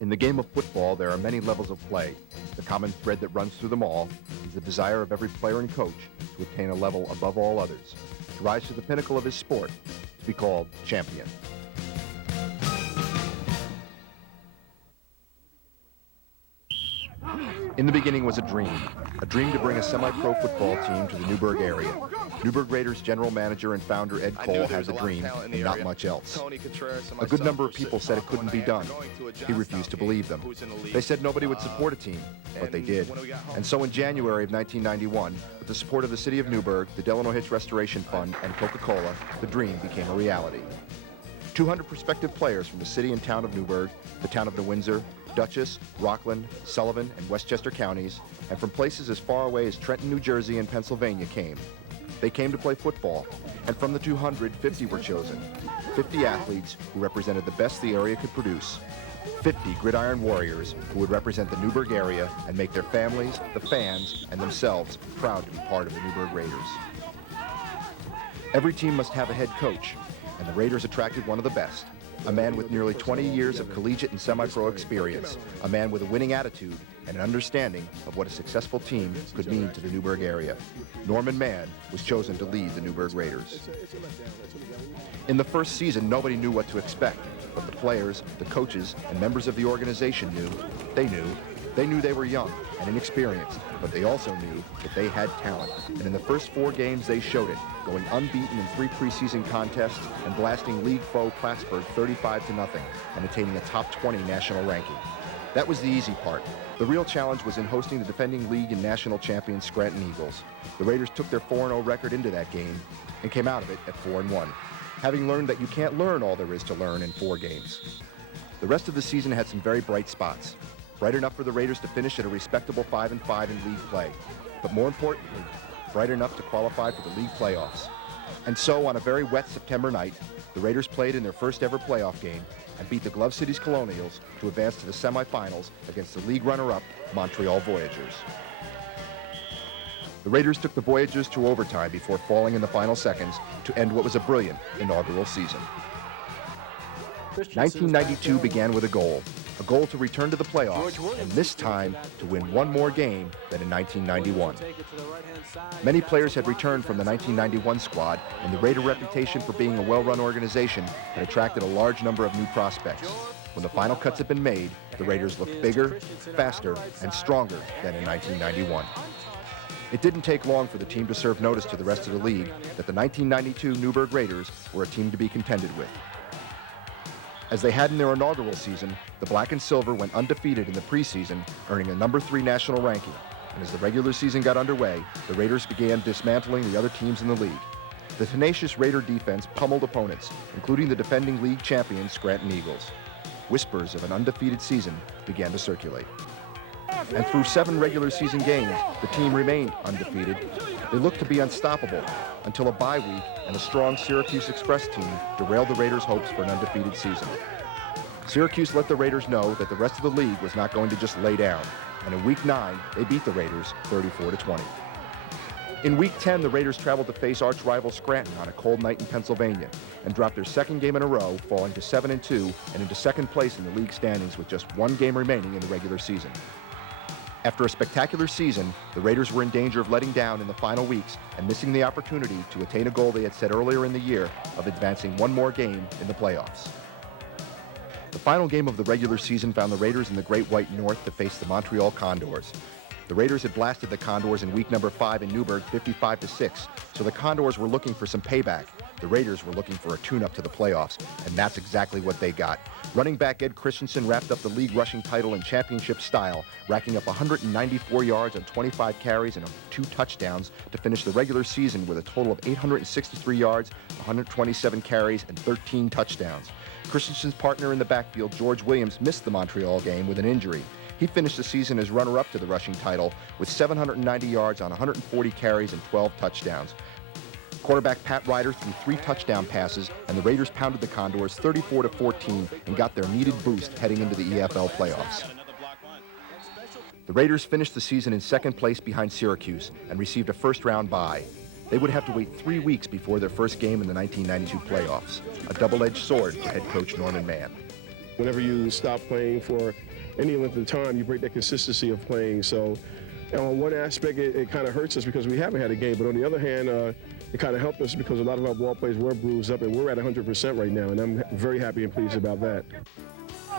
In the game of football, there are many levels of play. The common thread that runs through them all is the desire of every player and coach to attain a level above all others, to rise to the pinnacle of his sport, to be called champion. In the beginning was a dream to bring a semi-pro football team to the Newburgh area. Newburgh Raiders general manager and founder Ed Cole had the dream and not much else. A good number of people said it couldn't be done. He refused to believe them. They said nobody would support a team, but they did. And so in January of 1991, with the support of the city of Newburgh, the Delano Hitch Restoration Fund, and Coca-Cola, the dream became a reality. 200 prospective players from the city and town of Newburgh, the town of New Windsor, Dutchess, Rockland, Sullivan, and Westchester counties, and from places as far away as Trenton, New Jersey, and Pennsylvania came. They came to play football, and from the 200, 50 were chosen. 50 athletes who represented the best the area could produce. 50 gridiron warriors who would represent the Newburgh area and make their families, the fans, and themselves proud to be part of the Newburgh Raiders. Every team must have a head coach, and the Raiders attracted one of the best. A man with nearly 20 years of collegiate and semi-pro experience, a man with a winning attitude and an understanding of what a successful team could mean to the Newburgh area. Norman Mann was chosen to lead the Newburgh Raiders. In the first season, nobody knew what to expect, but the players, the coaches, and members of the organization knew. They knew they were young and inexperienced, but they also knew that they had talent. And in the first 4 games, they showed it, going unbeaten in 3 preseason contests and blasting league foe Plattsburgh 35-0 and attaining a top 20 national ranking. That was the easy part. The real challenge was in hosting the defending league and national champions Scranton Eagles. The Raiders took their 4-0 record into that game and came out of it at 4-1, having learned that you can't learn all there is to learn in 4 games. The rest of the season had some very bright spots. Bright enough for the Raiders to finish at a respectable 5-5 in league play, but more importantly, bright enough to qualify for the league playoffs. And so, on a very wet September night, the Raiders played in their first ever playoff game and beat the Glove Cities Colonials to advance to the semifinals against the league runner-up Montreal Voyageurs. The Raiders took the Voyageurs to overtime before falling in the final seconds to end what was a brilliant inaugural season. 1992 began with a goal to return to the playoffs, and this time to win one more game than in 1991. Many players had returned from the 1991 squad, and the Raider reputation for being a well-run organization had attracted a large number of new prospects. When the final cuts had been made, the Raiders looked bigger, faster, and stronger than in 1991. It didn't take long for the team to serve notice to the rest of the league that the 1992 Newburgh Raiders were a team to be contended with. As they had in their inaugural season, the Black and Silver went undefeated in the preseason, earning a number 3 national ranking. And as the regular season got underway, the Raiders began dismantling the other teams in the league. The tenacious Raider defense pummeled opponents, including the defending league champions Scranton Eagles. Whispers of an undefeated season began to circulate. And through 7 regular season games, the team remained undefeated. They looked to be unstoppable until a bye week and a strong Syracuse Express team derailed the Raiders' hopes for an undefeated season. Syracuse let the Raiders know that the rest of the league was not going to just lay down, and in Week 9, they beat the Raiders 34-20. In Week 10, the Raiders traveled to face arch-rival Scranton on a cold night in Pennsylvania and dropped their 2nd game in a row, falling to 7-2 and into 2nd place in the league standings with just 1 game remaining in the regular season. After a spectacular season, the Raiders were in danger of letting down in the final weeks and missing the opportunity to attain a goal they had set earlier in the year of advancing 1 more game in the playoffs. The final game of the regular season found the Raiders in the Great White North to face the Montreal Condors. The Raiders had blasted the Condors in week number 5 in Newburgh 55-6, so the Condors were looking for some payback. The Raiders were looking for a tune-up to the playoffs, and that's exactly what they got. Running back Ed Christensen wrapped up the league rushing title in championship style, racking up 194 yards on 25 carries and 2 touchdowns to finish the regular season with a total of 863 yards, 127 carries, and 13 touchdowns. Christensen's partner in the backfield, George Williams, missed the Montreal game with an injury. He finished the season as runner-up to the rushing title with 790 yards on 140 carries and 12 touchdowns. Quarterback Pat Ryder threw 3 touchdown passes, and the Raiders pounded the Condors 34-14 and got their needed boost heading into the EFL playoffs. The Raiders finished the season in 2nd place behind Syracuse and received a first-round bye. They would have to wait 3 weeks before their first game in the 1992 playoffs, a double-edged sword for head coach Norman Mann. Whenever you stop playing for any length of time, you break that consistency of playing. So on one aspect, it kind of hurts us because we haven't had a game, but on the other hand, it kind of helped us because a lot of our ball players were bruised up, and we're at 100% right now, and I'm very happy and pleased about that.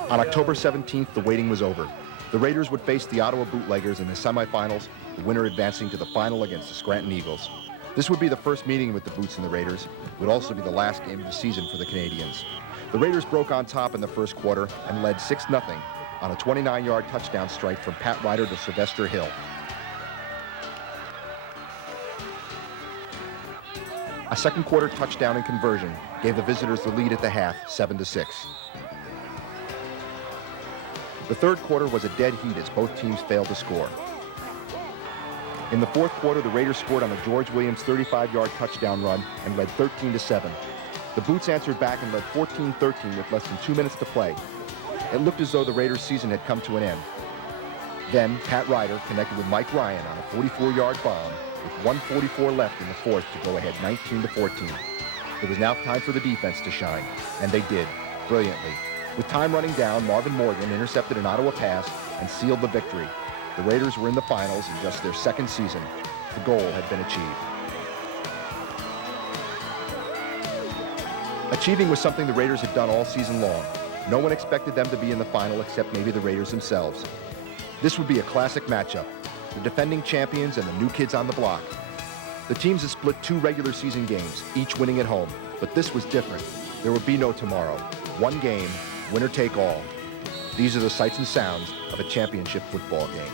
On October 17th, the waiting was over. The Raiders would face the Ottawa Bootleggers in the semifinals, the winner advancing to the final against the Scranton Eagles. This would be the first meeting with the Boots and the Raiders. It would also be the last game of the season for the Canadians. The Raiders broke on top in the first quarter and led 6-0 on a 29-yard touchdown strike from Pat Ryder to Sylvester Hill. A second quarter touchdown and conversion gave the visitors the lead at the half, 7-6. The third quarter was a dead heat as both teams failed to score. In the fourth quarter, the Raiders scored on a George Williams 35-yard touchdown run and led 13-7. The Boots answered back and led 14-13 with less than 2 minutes to play. It looked as though the Raiders' season had come to an end. Then, Pat Ryder connected with Mike Ryan on a 44-yard bomb with 1:44 left in the fourth to go ahead 19-14. It was now time for the defense to shine, and they did, brilliantly. With time running down, Marvin Morgan intercepted an Ottawa pass and sealed the victory. The Raiders were in the finals in just their second season. The goal had been achieved. Achieving was something the Raiders had done all season long. No one expected them to be in the final except maybe the Raiders themselves. This would be a classic matchup, the defending champions and the new kids on the block. The teams had split 2 regular season games, each winning at home, but this was different. There would be no tomorrow. One game, winner take all. These are the sights and sounds of a championship football game.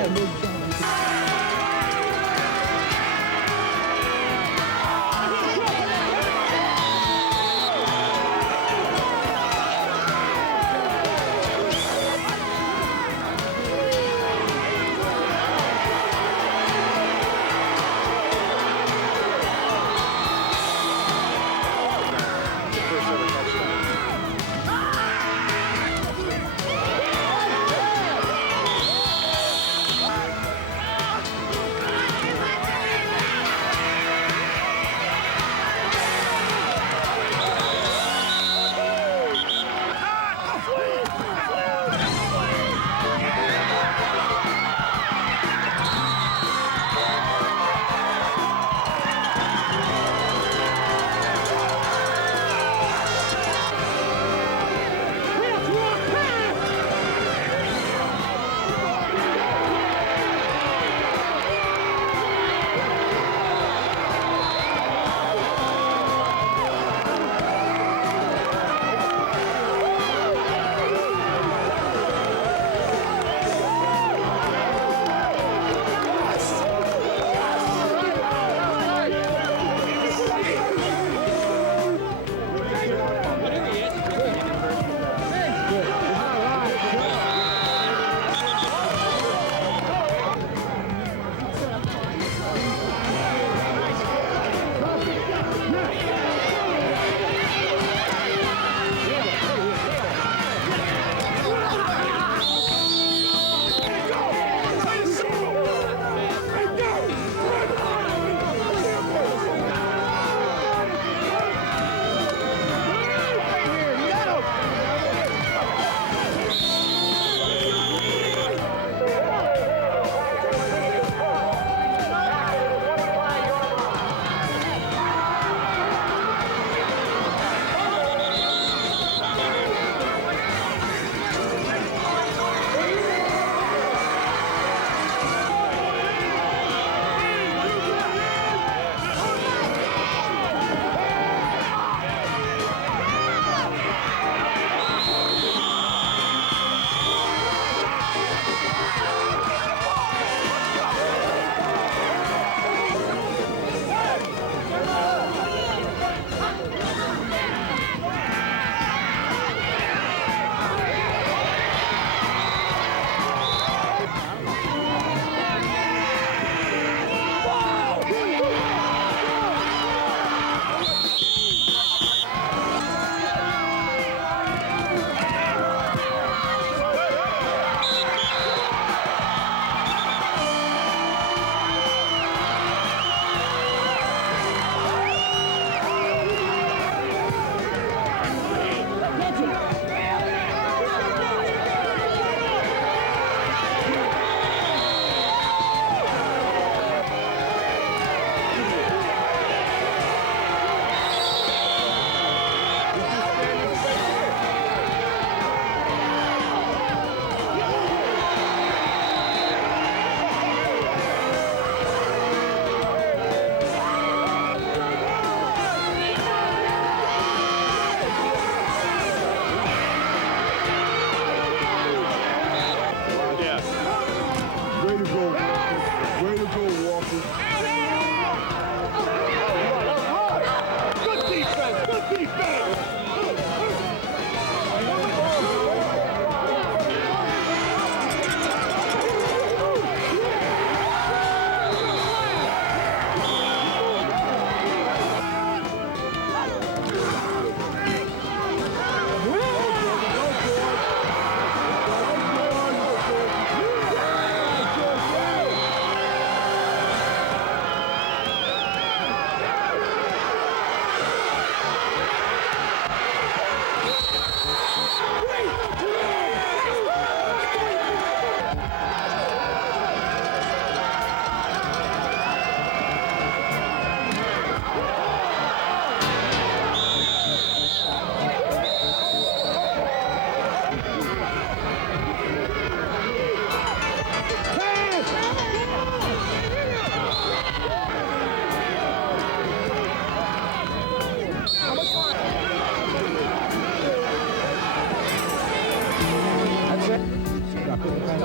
That's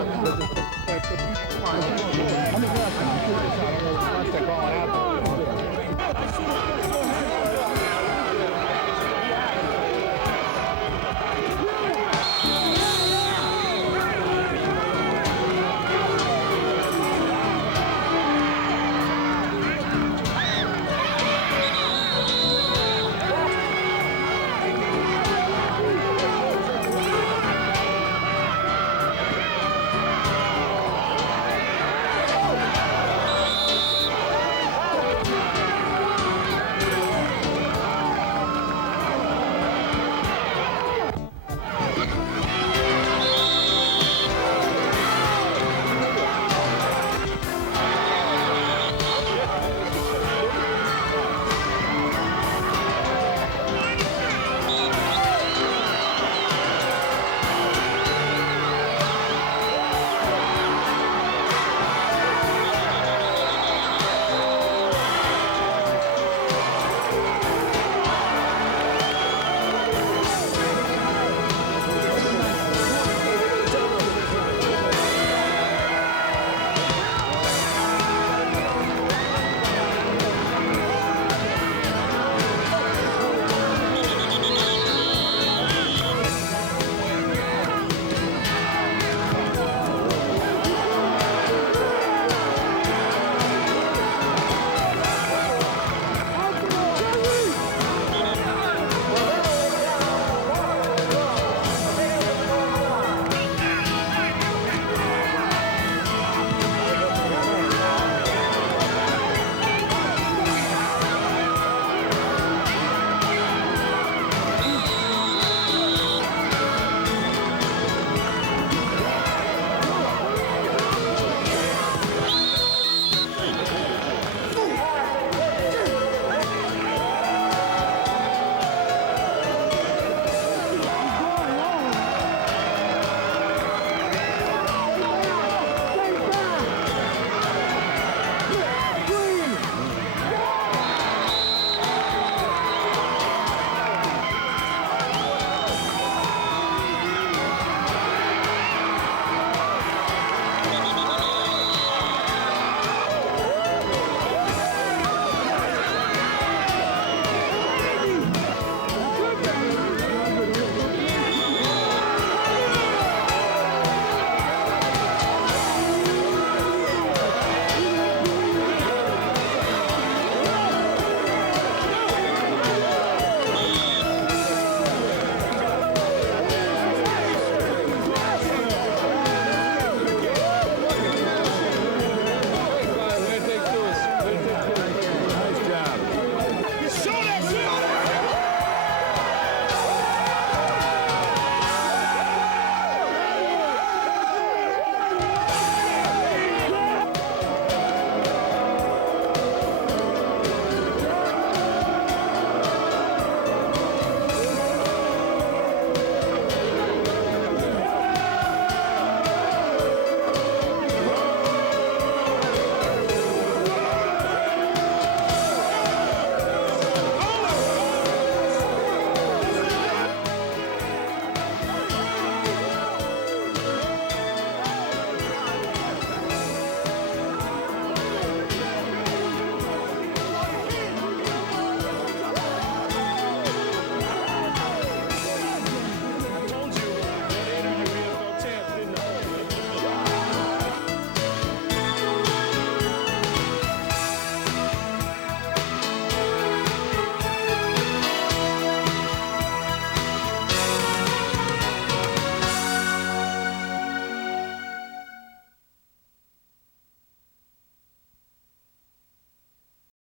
it.